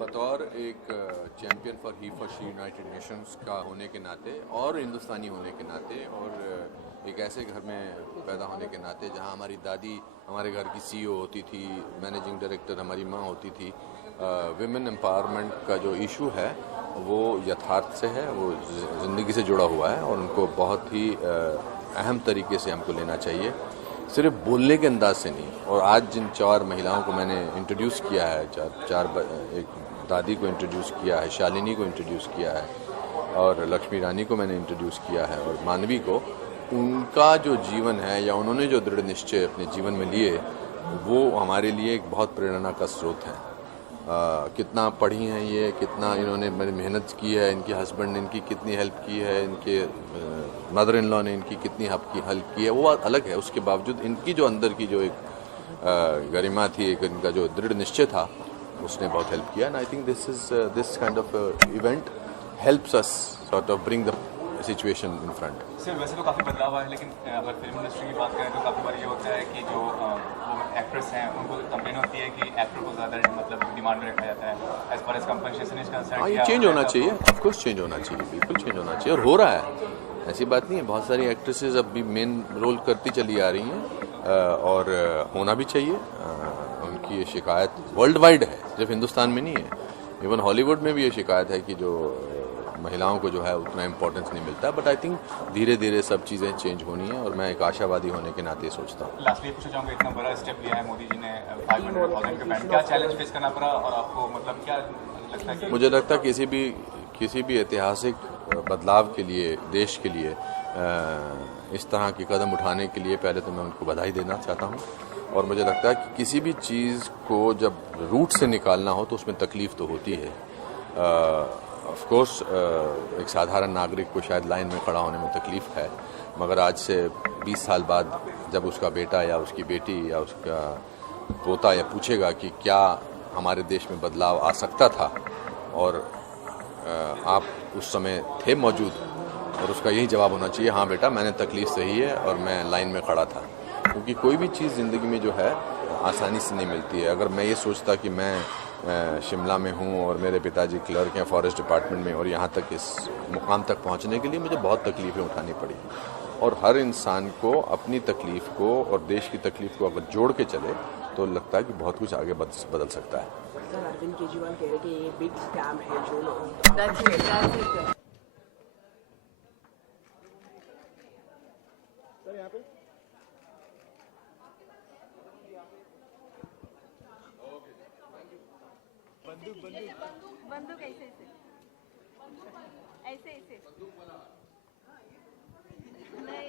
बतौर एक champion for he for she United Nations का होने के नाते और हिंदुस्तानी होने के नाते और एक ऐसे घर में पैदा होने के नाते जहां हमारी दादी हमारे घर की सीईओ होती थी, मैनेजिंग डायरेक्टर हमारी माँ होती थी, विमेन एम्पावरमेंट का जो इशू है वो यथार्थ से है, वो ज़िंदगी से जुड़ा हुआ है और उनको बहुत ही अहम तरीके से हमको लेना चाहिए, सिर्फ बोलने के अंदाज से नहीं। और आज जिन 4 महिलाओं को मैंने इंट्रोड्यूस किया है, एक दादी को इंट्रोड्यूस किया है, शालिनी को इंट्रोड्यूस किया है और लक्ष्मी रानी को मैंने इंट्रोड्यूस किया है और मानवी को, उनका जो जीवन है या उन्होंने जो दृढ़ निश्चय अपने जीवन में लिए वो हमारे लिए एक बहुत प्रेरणा का स्रोत है। कितना पढ़ी हैं ये, कितना इन्होंने मेहनत की है, इनके हस्बैंड ने इनकी कितनी हेल्प की है, इनके मदर इन लॉ ने इनकी कितनी हेल्प की है, वो बात अलग है। उसके बावजूद इनकी जो अंदर की जो एक गरिमा थी, एक इनका जो दृढ़ निश्चय था, उसने बहुत हेल्प किया। And I think this kind of event helps us sort of bring the situation in front. Sir वैसे तो काफ़ी बदलाव हुआ है, लेकिन अगर फिल्म इंडस्ट्री की बात करें तो काफ़ी बार ये होता है कि जो एक्ट्रेस हैं उनको कंप्लेन होती है कि एक्टर को ज़्यादा मतलब डिमांड में रखा जाता है as far as compensation is concern. हाँ, ये चेंज होना चाहिए, ऑफ कोर्स चेंज होना चाहिए, बिल्कुल चेंज होना चाहिए और हो रहा है। ऐसी बात नहीं है, बहुत सारी एक्ट्रेसेस अब भी मेन रोल करती चली आ रही हैं और होना भी चाहिए। उनकी ये शिकायत वर्ल्ड वाइड है, सिर्फ हिंदुस्तान में नहीं है, इवन हॉलीवुड में भी ये शिकायत है कि जो महिलाओं को जो है उतना इम्पोर्टेंस नहीं मिलता। बट आई थिंक धीरे धीरे सब चीज़ें चेंज होनी है और मैं एक आशावादी होने के नाते सोचता हूँ। लास्टली पूछना चाहूँगा, इतना बड़ा स्टेप लिया है मोदी जी ने 500,000 के बैंड, क्या चैलेंज फेस करना पड़ा और आपको मतलब क्या लगता है? मुझे लगता है किसी भी ऐतिहासिक बदलाव के लिए, देश के लिए इस तरह के कदम उठाने के लिए पहले तो मैं उनको बधाई देना चाहता हूँ। और मुझे लगता है कि किसी भी चीज़ को जब रूट से निकालना हो तो उसमें तकलीफ़ तो होती है। ऑफ कोर्स एक साधारण नागरिक को शायद लाइन में खड़ा होने में तकलीफ़ है, मगर आज से 20 साल बाद जब उसका बेटा या उसकी बेटी या उसका पोता या पूछेगा कि क्या हमारे देश में बदलाव आ सकता था और आप उस समय थे मौजूद, और उसका यही जवाब होना चाहिए, हाँ बेटा मैंने तकलीफ़ सही है और मैं लाइन में खड़ा था। क्योंकि कोई भी चीज़ ज़िंदगी में जो है आसानी से नहीं मिलती है। अगर मैं ये सोचता कि मैं शिमला में हूँ और मेरे पिताजी क्लर्क हैं फॉरेस्ट डिपार्टमेंट में और यहाँ तक इस मुकाम तक पहुँचने के लिए मुझे बहुत तकलीफ़ें उठानी पड़ी, और हर इंसान को अपनी तकलीफ़ को और देश की तकलीफ़ को अगर जोड़ के चले तो लगता है कि बहुत कुछ आगे बदल सकता है। सर अरविंद केजरीवाल कह रहे कि ये बिग स्कैम है जो लोग सर यहाँ पे बंदूक ऐसे ऐसे नहीं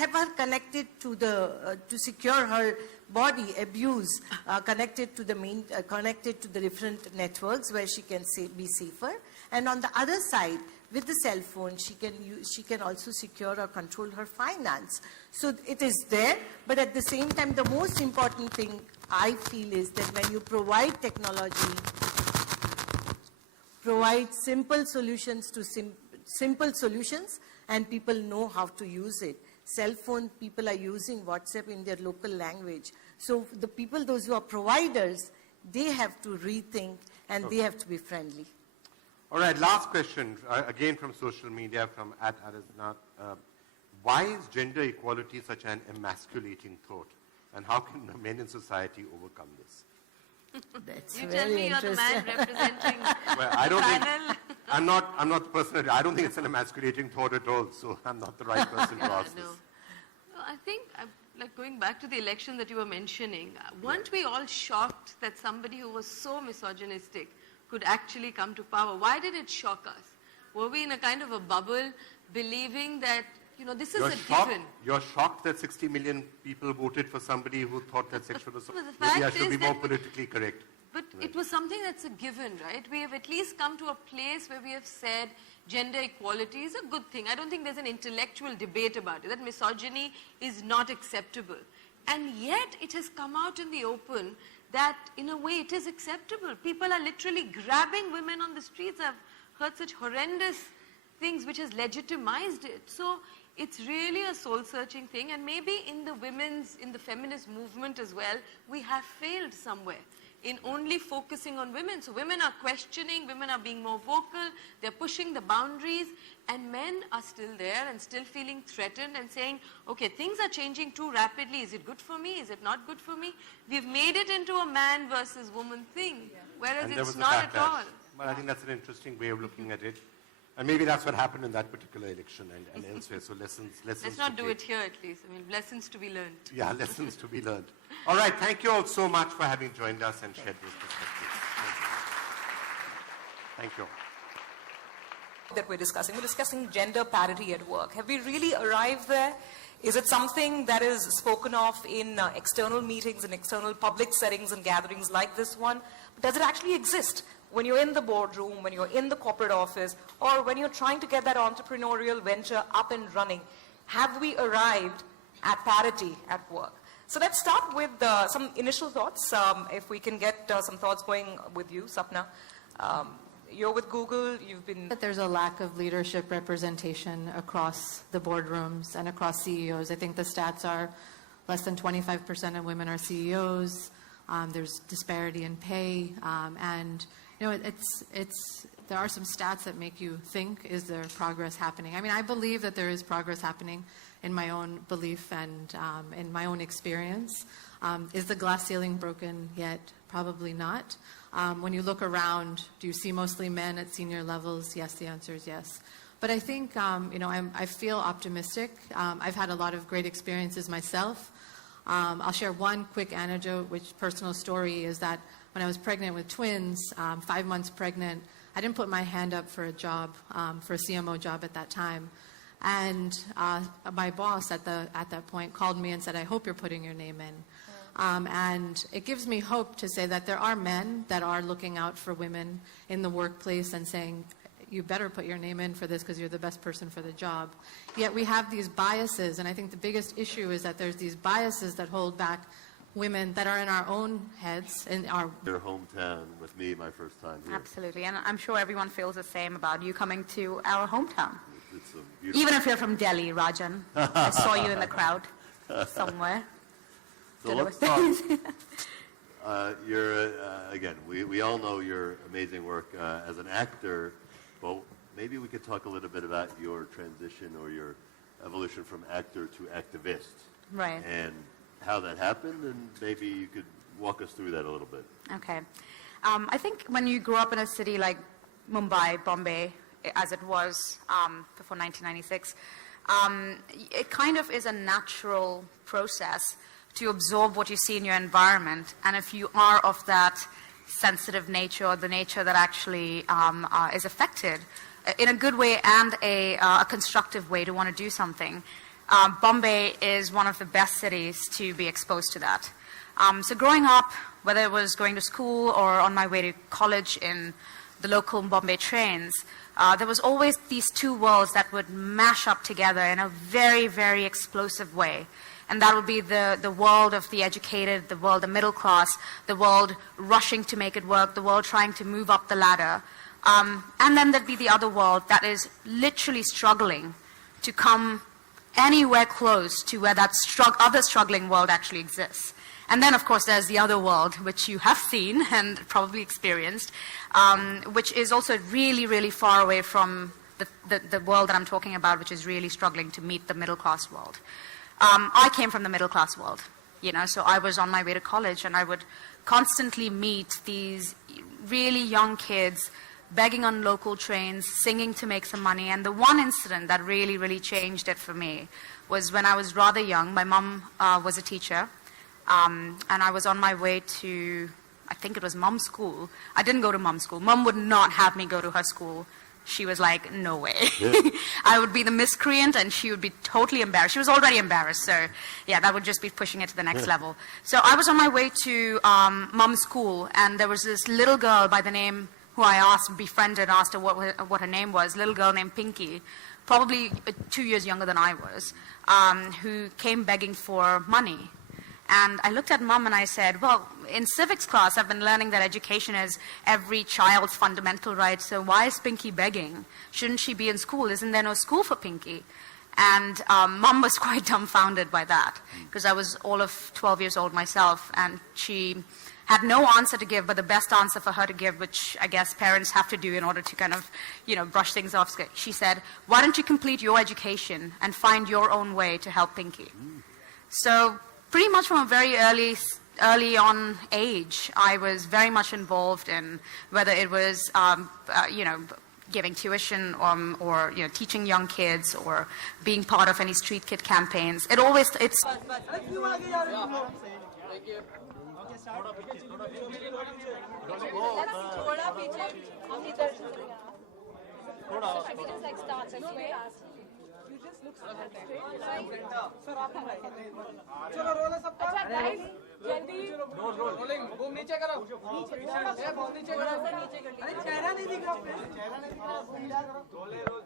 have her connected to the to secure her body abuse connected to the different networks where she can be safer, and on the other side with the cell phone she can also secure or control her finance. So it is there, but at the same time the most important thing I feel is that when you provide technology, provide simple solutions to simple solutions, and people know how to use it. Cell phone, people are using WhatsApp in their local language. So the people, those who are providers, they have to rethink and they have to be friendly. All right, last question, again from social media, from @Arazna. Why is gender equality such an emasculating thought? And how can the men in society overcome this? That's you very tell me you're the man representing well, I don't panel. think, I'm not the person, I don't think it's an emasculating thought at all, so I'm not the right person to ask No. this. No, I think, like going back to the election that you were mentioning, weren't we all shocked that somebody who was so misogynistic could actually come to power? Why did it shock us? Were we in a kind of a bubble believing that, you know, this is given? You're shocked that 60 million people voted for somebody who thought that sexual assault. Well, the Maybe I fact should be is more that politically correct. But it was something that's a given, right? We have at least come to a place where we have said gender equality is a good thing. I don't think there's an intellectual debate about it, that misogyny is not acceptable. And yet it has come out in the open that in a way it is acceptable. People are literally grabbing women on the streets. I've heard such horrendous things which has legitimized it. So it's really a soul-searching thing, and maybe in the feminist movement as well, we have failed somewhere in only focusing on women. So women are questioning, women are being more vocal, they're pushing the boundaries, and men are still there and still feeling threatened and saying, okay, things are changing too rapidly, is it good for me, is it not good for me? We've made it into a man versus woman thing, whereas And there was it's a not at backlash. all. But I think that's an interesting way of looking at it. And maybe that's what happened in that particular election and elsewhere. So lessons Let's not to do take. it here at least. I mean, lessons to be learned. Yeah, lessons to be learned. All right, thank you all so much for having joined us and shared those perspectives. Thank you. That we're discussing gender parity at work. Have we really arrived there? Is it something that is spoken of in external meetings and external public settings and gatherings like this one? But does it actually exist when you're in the boardroom, when you're in the corporate office, or when you're trying to get that entrepreneurial venture up and running? Have we arrived at parity at work? So let's start with some initial thoughts. If we can get some thoughts going with you, Sapna. You're with Google, you've been... That there's a lack of leadership representation across the boardrooms and across CEOs. I think the stats are less than 25% of women are CEOs. There's disparity in pay, and you know, there are some stats that make you think, is there progress happening? I mean, I believe that there is progress happening in my own belief and in my own experience. Is the glass ceiling broken yet? Probably not. When you look around, do you see mostly men at senior levels? Yes, the answer is yes. But I think, you know, I feel optimistic. I've had a lot of great experiences myself. I'll share one quick anecdote, which personal story is that when I was pregnant with twins, 5 months pregnant, I didn't put my hand up for a job, for a CMO job at that time. And my boss at that point called me and said, I hope you're putting your name in. And it gives me hope to say that there are men that are looking out for women in the workplace and saying, you better put your name in for this because you're the best person for the job. Yet we have these biases, and I think the biggest issue is that there's these biases that hold back women that are in our own heads, in our... Your hometown with me my first time here. Absolutely, and I'm sure everyone feels the same about you coming to our hometown. It's a beautiful... Even if you're from Delhi, Rajan. I saw you in the crowd somewhere. So let's talk. Again, we all know your amazing work as an actor, but maybe we could talk a little bit about your transition or your evolution from actor to activist. Right. And how that happened, and maybe you could walk us through that a little bit. Okay. I think when you grow up in a city like Mumbai, Bombay, as it was before 1996, it kind of is a natural process to absorb what you see in your environment. And if you are of that sensitive nature, or the nature that actually is affected in a good way and a constructive way to want to do something, Bombay is one of the best cities to be exposed to that. So growing up, whether it was going to school or on my way to college in the local Bombay trains, there was always these two worlds that would mash up together in a very, very explosive way. And that would be the world of the educated, the world, the middle class, the world rushing to make it work, the world trying to move up the ladder. And then there'd be the other world that is literally struggling to come anywhere close to where that other struggling world actually exists. And then, of course, there's the other world, which you have seen and probably experienced, which is also really, really far away from the world that I'm talking about, which is really struggling to meet the middle-class world. I came from the middle-class world, you know, so I was on my way to college, and I would constantly meet these really young kids begging on local trains, singing to make some money. And the one incident that really, really changed it for me was when I was rather young. My mom was a teacher, and I was on my way to, I think it was mom's school. I didn't go to mom's school. Mom would not have me go to her school. She was like, no way. Yeah. I would be the miscreant, and she would be totally embarrassed. She was already embarrassed, so yeah, that would just be pushing it to the next level. So I was on my way to mom's school, and there was this little girl by the name, who I befriended, asked her what her name was, little girl named Pinky, probably 2 years younger than I was, who came begging for money. And I looked at Mom and I said, well, in civics class, I've been learning that education is every child's fundamental right, so why is Pinky begging? Shouldn't she be in school? Isn't there no school for Pinky? And Mum was quite dumbfounded by that, because I was all of 12 years old myself, and she had no answer to give, but the best answer for her to give, which I guess parents have to do in order to kind of, brush things off. She said, why don't you complete your education and find your own way to help Pinky? So pretty much from a very early on age, I was very much involved in whether it was, giving tuition or teaching young kids or being part of any street kid campaigns. It's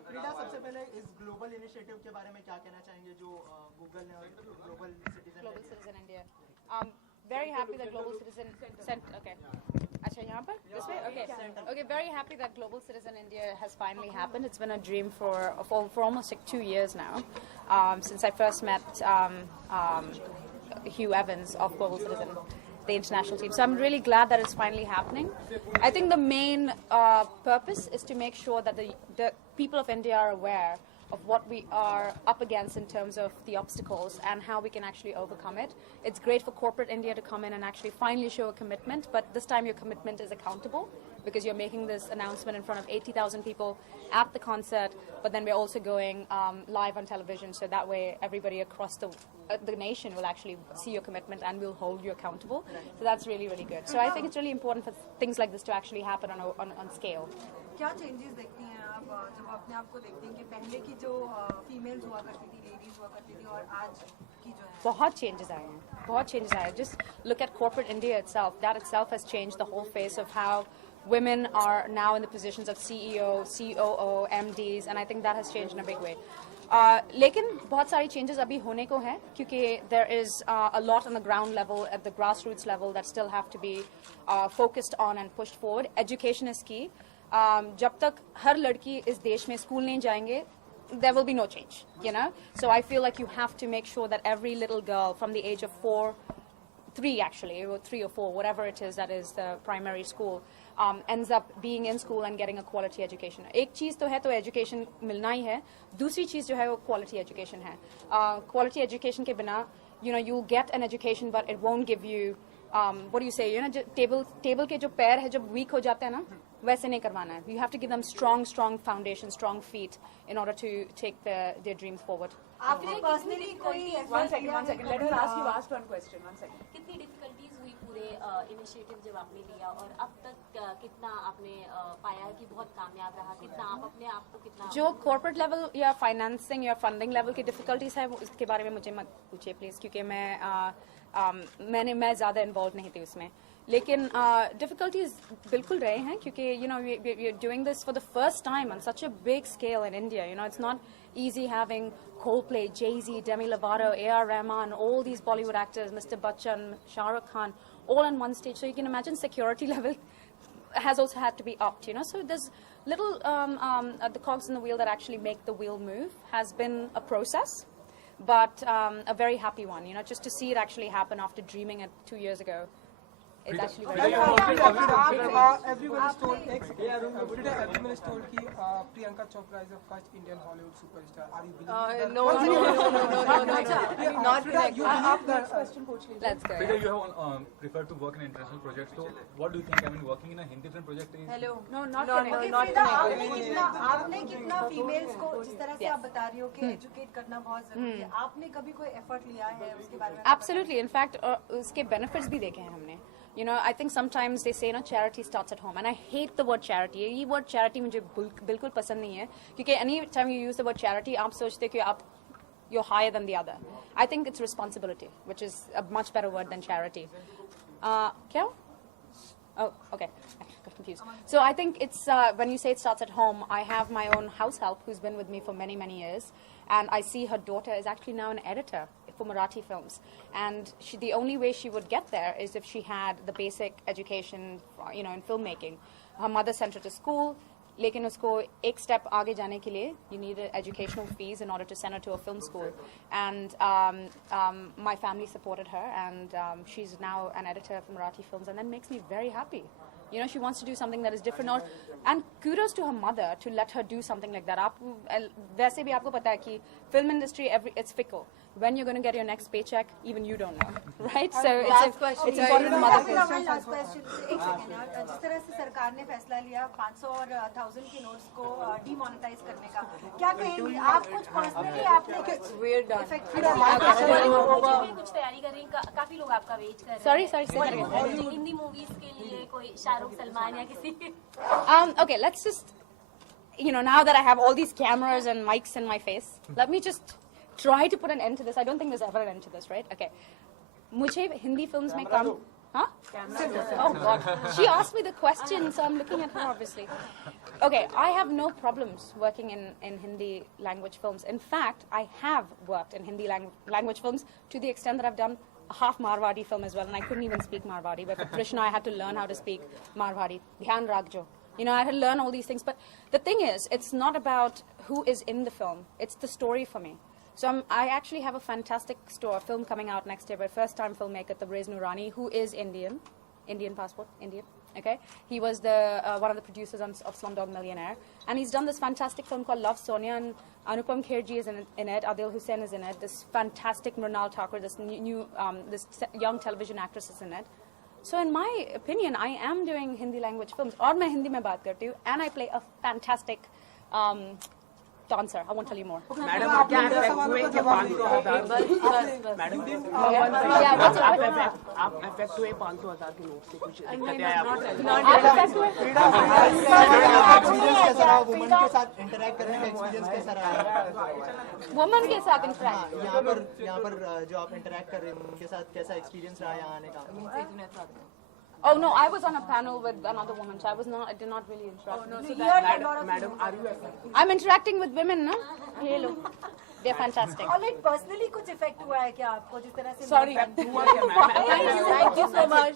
Frida, सबसे पहले इस global initiative के बारे में क्या कहना चाहेंगे जो गूगल ने और global citizen India. Very happy that Global Citizen okay. Acha, yahan par? This way? Okay. Okay, very happy that Global Citizen India has finally happened. It's been a dream for almost like 2 years now, since I first met Hugh Evans of Global Citizen, the international team. So I'm really glad that it's finally happening. I think the main purpose is to make sure that the people of India are aware of what we are up against in terms of the obstacles and how we can actually overcome it. It's great for corporate India to come in and actually finally show a commitment, but this time your commitment is accountable, because you're making this announcement in front of 80,000 people at the concert, but then we're also going live on television, so that way everybody across the nation will actually see your commitment and will hold you accountable. So that's really, really good. So I think it's really important for things like this to actually happen on scale. क्या changes देखती हैं आप जब अपने आप को देखती हैं कि पहले की जो फीमेल्स हुआ करती थी, लेडीज हुआ करती थी, और आज की जो है बहुत चेंजेस आए हैं, बहुत चेंजेस आए हैं. Just look at corporate India itself. That itself has changed the whole face of how women are now in the positions of CEO, COO, MDs, and I think that has changed in a big way. लेकिन बहुत सारी changes अभी होने को हैं, क्योंकि there is a lot on the ground level, at the grassroots level, that still have to be focused on and pushed forward. Education is key. जब तक हर लड़की इस देश में स्कूल नहीं जाएंगे, there will be no change, So I feel like you have to make sure that every little girl from the age of 3 actually, or 3 or 4, whatever it is that is the primary school, ends up being in school and getting a quality education. एक चीज़ तो है तो education मिलना ही है, दूसरी चीज़ जो है वो quality education है. Quality education के बिना, you'll get an education but it won't give you, what do you say, table के जो पैर है जब weak हो जाते हैं ना, वैसे नहीं करवाना है. You have to give them strong foundation, strong feet in order to take their dreams forward. आपने पर्सनली कोई one second, let her ask you one question. One second. कितनी डिफिकल्टीज हुई पूरे इनिशिएटिव जब आपने लिया, और अब तक कितना आपने पाया कि बहुत कामयाब रहा, कितना आप अपने आप को कितना जो कॉर्पोरेट लेवल या फाइनेंसिंग या फंडिंग लेवल की डिफिकल्टीज है, वो इसके बारे में मुझे मत पूछिए प्लीज, क्योंकि मैं ज़्यादा इन्वॉल्व नहीं थी उसमें. लेकिन डिफिकल्टीज बिल्कुल रहे हैं, क्योंकि we are doing this for the first time on such a big scale in India. It's not easy having Coldplay, Jay-Z, Demi Lovato, A.R. Rahman, all these Bollywood actors, Mr. Bachchan, Shah Rukh Khan, all on one stage. So you can imagine security level has also had to be upped. So there's little the cogs in the wheel that actually make the wheel move. Has been a process, but a very happy one. Just to see it actually happen after dreaming it 2 years ago. It's actually very Everyone is told everyone is told कि Priyanka Chopra is the first Indian Hollywood superstar. Are you believing No. Not correct. You have that question, Let's go. Frieda, you have preferred to work in international projects. So what do you think? I mean, working in a Hindi film project is... Hello. No, not आपने कितना females को जिस तरह से आप बता रही हो कि एजुकेट करना बहुत जरूरी है, आपने कभी कोई एफर्ट लिया है उसके बारे में? Absolutely. In fact, उसके benefits भी देखे हैं हमने. I think sometimes they say, charity starts at home. And I hate the word charity. ये word charity मुझे बिल्कुल पसंद नहीं है. क्योंकि any time you use the word charity, आप सोचते कि you're higher than the other. I think it's responsibility, which is a much better word than charity. क्या? Oh, okay. I got confused. So I think it's, when you say it starts at home, I have my own house help who's been with me for many, many years. And I see her daughter is actually now an editor for Marathi films. And the only way she would get there is if she had the basic education, in filmmaking. Her mother sent her to school, लेकिन उसको एक step आगे जाने के लिए you need an educational fees in order to send her to a film school. And my family supported her, and she's now an editor of Marathi films, and that makes me very happy. You know, she wants to do something that is different, and kudos to her mother to let her do something like that. वैसे भी आपको पता है कि film industry, it's fickle. When you're going to get your next paycheck, even you don't know, right? So it's important to mother. Last question. एक second यार, जिस तरह से सरकार ने फैसला लिया 500 और 1000 के नोट्स को डिमोनेटाइज करने का, क्या कहेंगे आप? कुछ पर्सनली आपने कुछ तैयारी कर रही हैं? काफी लोग आपका वेट कर रहे हैं. Sorry. हिंदी मूवीज के लिए कोई शाहरुख सलमान या किसी? Okay, let's just, now that I have all these cameras and mics in my face, let me just try to put an end to this. I don't think there's ever an end to this, right? Okay. मुझे Hindi films में काम, huh? Oh God. She asked me the question, so I'm looking at her obviously. Okay, I have no problems working in Hindi language films. In fact, I have worked in Hindi language films to the extent that I've done a half Marwadi film as well, and I couldn't even speak Marwadi. But for Krishna, I had to learn how to speak Marwadi. Dhyan rakjo. I had to learn all these things. But the thing is, it's not about who is in the film. It's the story for me. So I actually have a fantastic film coming out next year by first-time filmmaker Tabriz Noorani, who is Indian passport, Indian. Okay, he was one of the producers of Slumdog Millionaire, and he's done this fantastic film called Love Sonia, and Anupam Kher ji is in it, Adil Hussain is in it, this fantastic Mrinal Thakur, this new this young television actress is in it. So in my opinion, I am doing Hindi language films, और मैं हिंदी में बात करती हूँ, and I play a fantastic dancer. I won't tell you more. Madam आप affect हुए 500,000 के note से? कुछ दिक्कतें आई आपको? वुमन के साथ इंटरैक्ट करने का एक्सपीरियंस कैसा रहा? वुमन के साथ इंटरैक्ट, यहाँ पर जो आप इंटरैक्ट कर रहे हैं उनके साथ कैसा एक्सपीरियंस रहा यहाँ आने का? Oh no, I was on a panel with another woman, so I did not really interact. Oh, no, so madam, are you? I'm interacting with women, no? Hello, they're fantastic. और like personally कुछ effect हुआ है क्या आपको जिस तरह से? Sorry. Thank you so much.